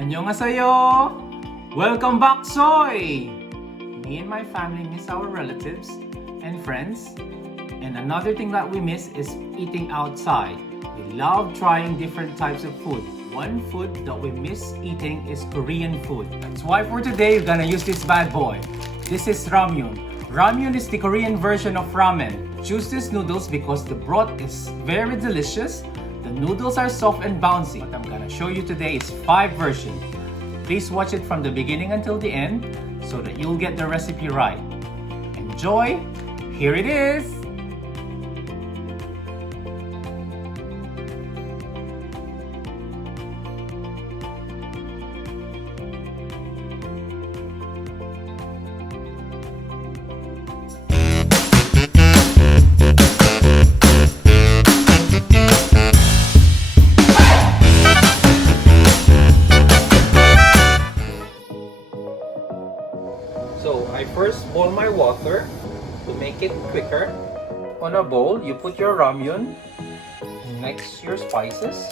Annyeonghaseyo! Welcome back, Soy! Me and my family miss our relatives and friends. And another thing that we miss is eating outside. We love trying different types of food. One food that we miss eating is Korean food. That's why for today, we're gonna use this bad boy. This is Ramyun. Ramyun is the Korean version of ramen. Choose this noodles because the broth is very delicious. The noodles are soft and bouncy. What I'm gonna show you today is 5 versions. Please watch it from the beginning until the end so that you'll get the recipe right. Enjoy! Here it is! So I first boil my water to make it quicker. On a bowl, you put your ramyun, next your spices,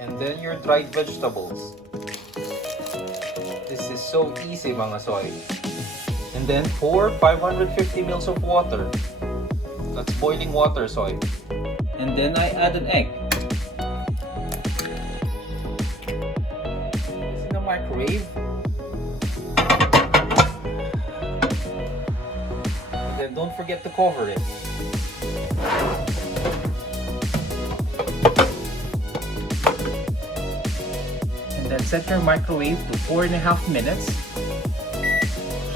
and then your dried vegetables. This is so easy, mga soy. And then pour 550 ml of water. That's boiling water, soy. And then I add an egg. It's in the microwave. Then don't forget to cover it. And then set your microwave to 4.5 minutes,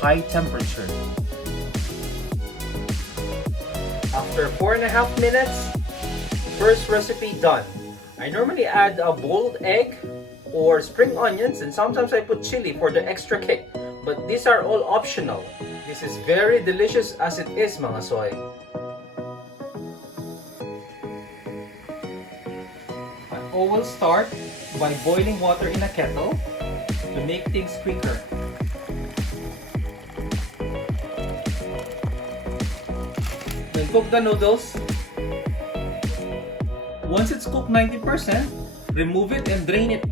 high temperature. After 4.5 minutes, first recipe done. I normally add a boiled egg or spring onions, and sometimes I put chili for the extra kick, but these are all optional. This is very delicious as it is, mga soy. I always start by boiling water in a kettle to make things quicker. Then cook the noodles. Once it's cooked 90%, remove it and drain it.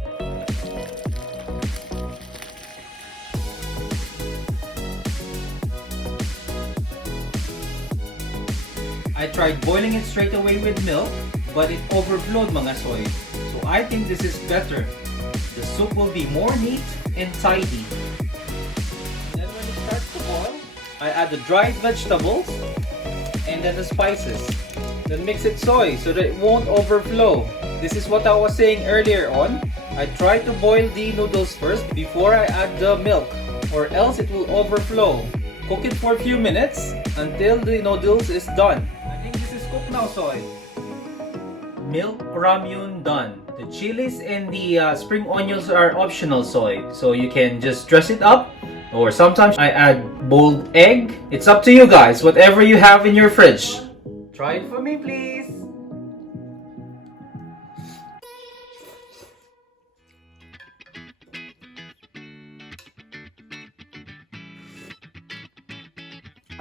I tried boiling it straight away with milk, but it overflowed, mga soy. So I think this is better. The soup will be more neat and tidy. Then when it starts to boil, I add the dried vegetables and then the spices. Then mix it, soy, so that it won't overflow. This is what I was saying earlier on. I try to boil the noodles first before I add the milk, or else it will overflow. Cook it for a few minutes until the noodles is done. Cook now, soy. Milk ramyun done. The chilies and the spring onions are optional, soy. So you can just dress it up, or sometimes I add boiled egg. It's up to you guys, whatever you have in your fridge. Try it for me, please.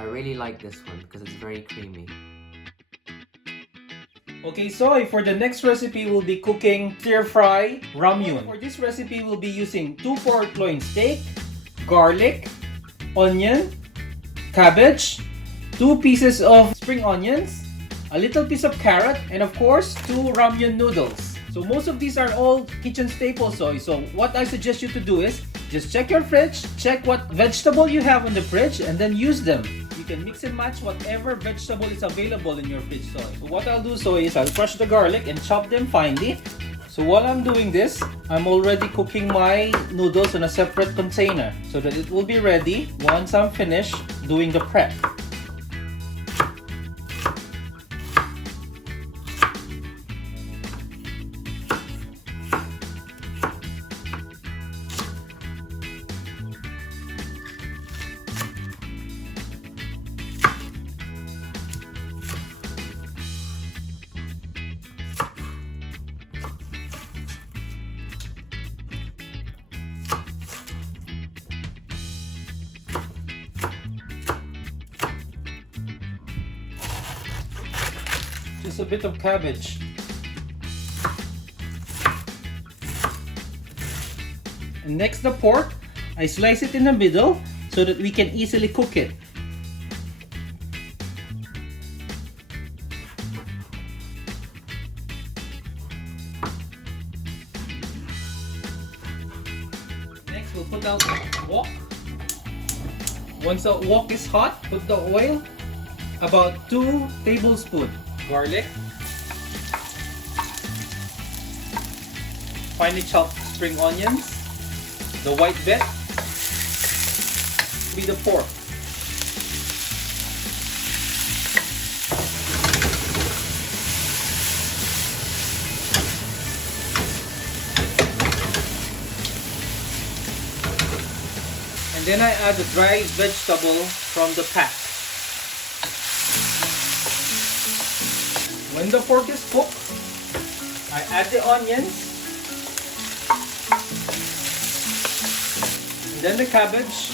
I really like this one because it's very creamy. Okay, soy, for the next recipe, we'll be cooking stir-fry ramyun. For this recipe, we'll be using 2 pork loin steak, garlic, onion, cabbage, 2 pieces of spring onions, a little piece of carrot, and of course, 2 ramyun noodles. So most of these are all kitchen staples, soy. So what I suggest you to do is, just check your fridge, check what vegetable you have in the fridge, and then use them. You can mix and match whatever vegetable is available in your fridge, soy. So what I'll do, soy, is I'll crush the garlic and chop them finely. So while I'm doing this, I'm already cooking my noodles in a separate container so that it will be ready once I'm finished doing the prep. Just a bit of cabbage. And next, the pork. I slice it in the middle so that we can easily cook it. Next, we'll put out the wok. Once the wok is hot, put the oil, about 2 tablespoons. Garlic, finely chopped spring onions, the white bit, be the pork. And then I add the dried vegetable from the pack. When the pork is cooked, I add the onions, and then the cabbage,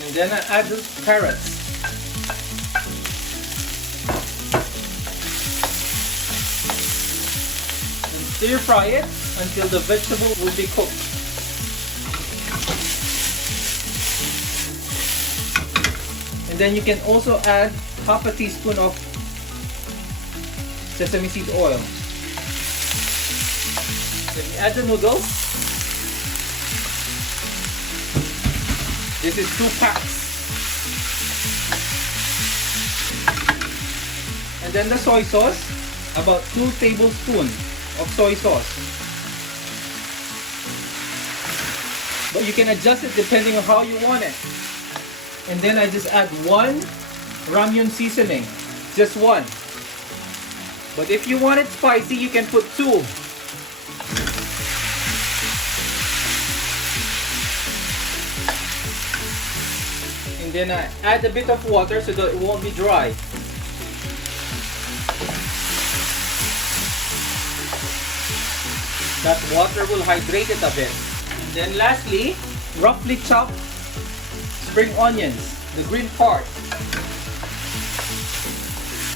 and then I add the carrots. And stir fry it until the vegetable will be cooked. And then you can also add half a teaspoon of sesame seed oil. Then we add the noodles. This is 2 packs. And then the soy sauce, about 2 tablespoons of soy sauce. But you can adjust it depending on how you want it. And then I just add 1 Ramyun seasoning, just 1. But if you want it spicy, you can put 2. And then I add a bit of water so that it won't be dry. That water will hydrate it a bit. And then lastly, roughly chopped spring onions, the green part.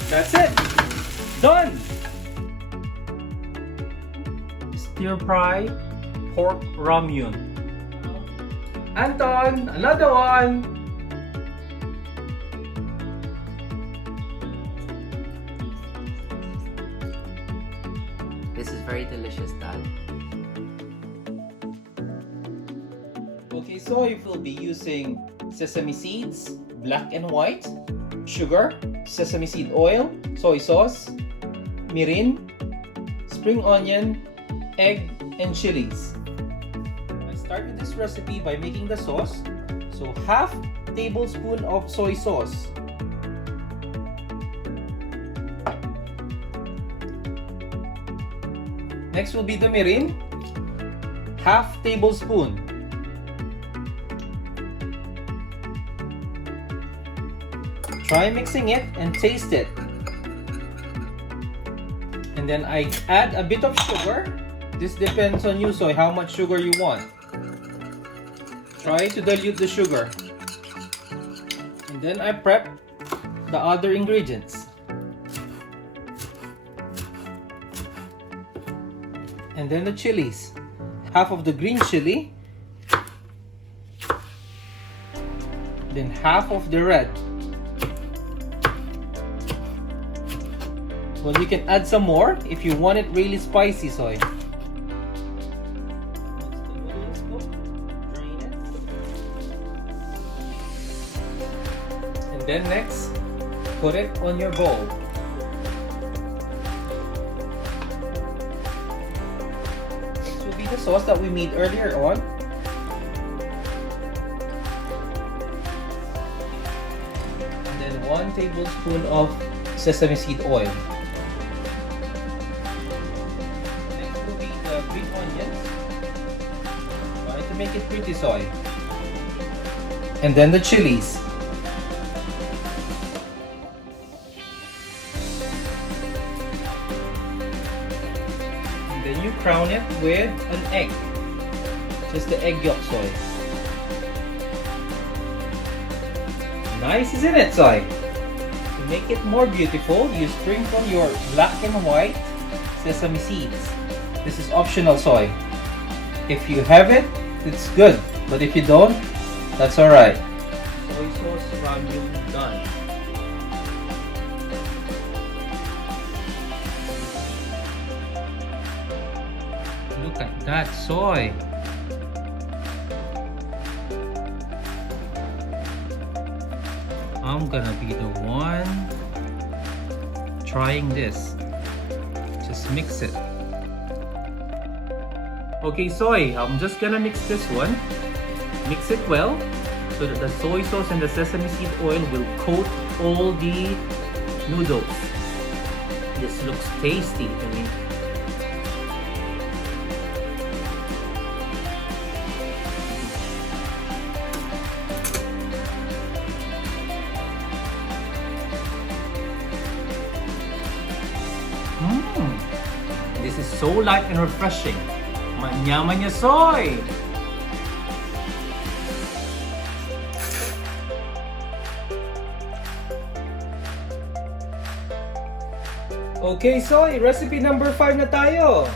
That's it. Done. Stir fry pork ramyun. Anton, another one. This is very delicious, Dad. Okay, so if we'll be using sesame seeds, black and white, sugar, sesame seed oil, soy sauce, mirin, spring onion, egg, and chilies. I started this recipe by making the sauce. So half tablespoon of soy sauce. Next will be the mirin, half tablespoon. Try mixing it and taste it. And then I add a bit of sugar. This depends on you, so how much sugar you want. Try to dilute the sugar. And then I prep the other ingredients. And then the chilies. Half of the green chili. Then half of the red. Well, you can add some more if you want it really spicy, soy. Once the noodle is cooked, drain it. And then next, put it on your bowl. Next will be the sauce that we made earlier on. And then 1 tablespoon of sesame seed oil. Green onions. Try to make it pretty, soy. And then the chilies. And then you crown it with an egg. Just the egg yolk, soy. Nice, isn't it, soy? To make it more beautiful, you sprinkle your black and white sesame seeds. This is optional soy. If you have it, it's good. But if you don't, that's alright. Soy sauce ramyun done. Look at that soy. I'm gonna be the one trying this. Just mix it. Okay, soy, I'm just gonna mix this one. Mix it well so that the soy sauce and the sesame seed oil will coat all the noodles. This looks tasty to me. This is so light and refreshing. Manyaman niya soy! Okay, soy, recipe number 5 na tayo.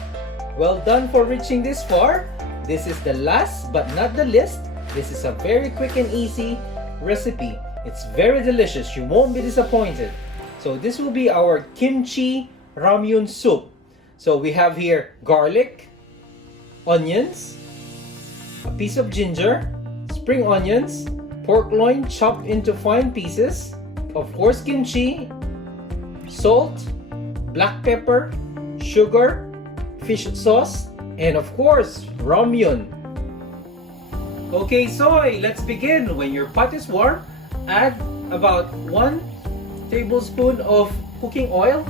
Well done for reaching this far. This is the last but not the least. This is a very quick and easy recipe. It's very delicious. You won't be disappointed. So this will be our kimchi ramyun soup. So we have here garlic, onions, a piece of ginger, spring onions, pork loin chopped into fine pieces, of course kimchi, salt, black pepper, sugar, fish sauce, and of course ramyun. Okay, soy, let's begin. When your pot is warm, add about 1 tablespoon of cooking oil.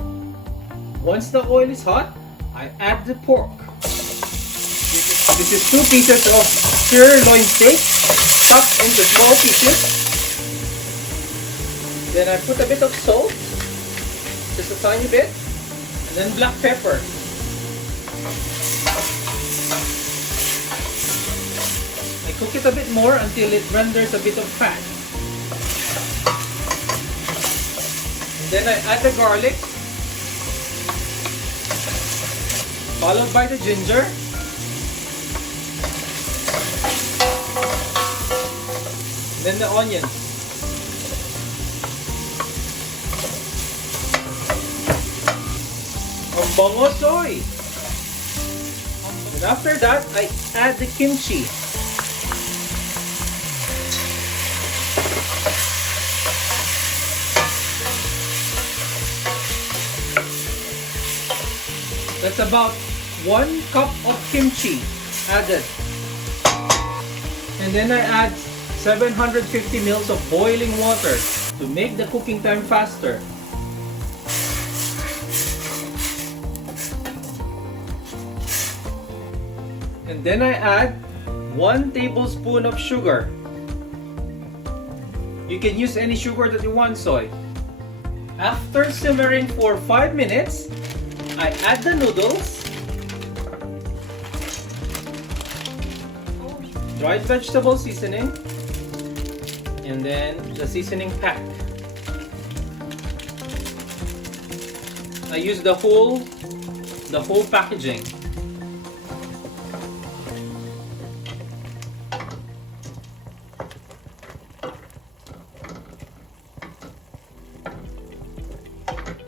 Once the oil is hot, I add the pork. This is 2 pieces of sirloin steak chopped into small pieces. Then I put a bit of salt, just a tiny bit, and then black pepper. I cook it a bit more until it renders a bit of fat. And then I add the garlic, followed by the ginger, then the onions. Ang bango, soy! And after that, I add the kimchi. That's about 1 cup of kimchi added. And then I add 750 ml of boiling water to make the cooking time faster. And then I add 1 tablespoon of sugar. You can use any sugar that you want, soy. After simmering for 5 minutes, I add the noodles, dried vegetable seasoning, and then the seasoning pack. I use the whole packaging.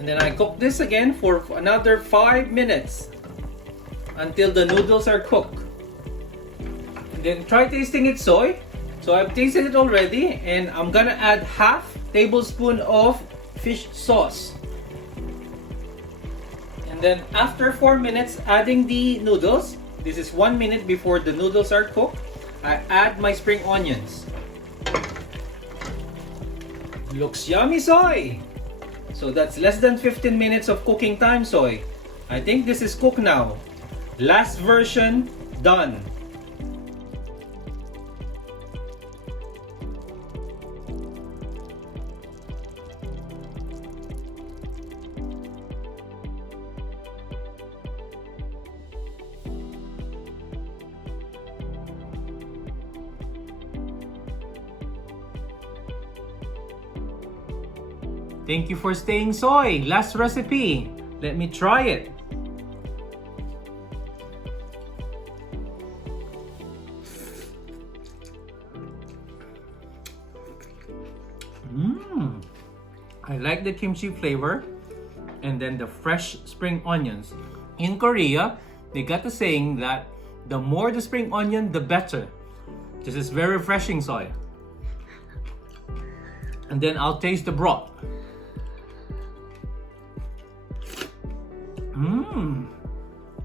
And then I cook this again for another 5 minutes until the noodles are cooked. And then try tasting it, soy. So I've tasted it already, and I'm gonna add half tablespoon of fish sauce. And then after 4 minutes adding the noodles, this is 1 minute before the noodles are cooked, I add my spring onions. Looks yummy, soy! So that's less than 15 minutes of cooking time, soy. I think this is cooked now. Last version done. Thank you for staying, soy. Last recipe. Let me try it. I like the kimchi flavor and then the fresh spring onions. In Korea, they got the saying that the more the spring onion, the better. This is very refreshing, soy. And then I'll taste the broth.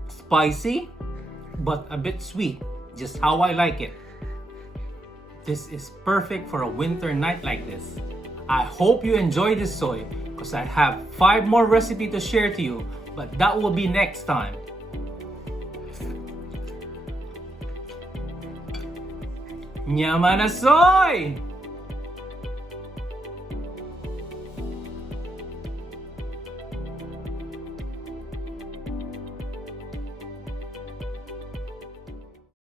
Spicy, but a bit sweet. Just how I like it. This is perfect for a winter night like this. I hope you enjoy this soy, because I have 5 more recipes to share to you, but that will be next time. Nyama na soy!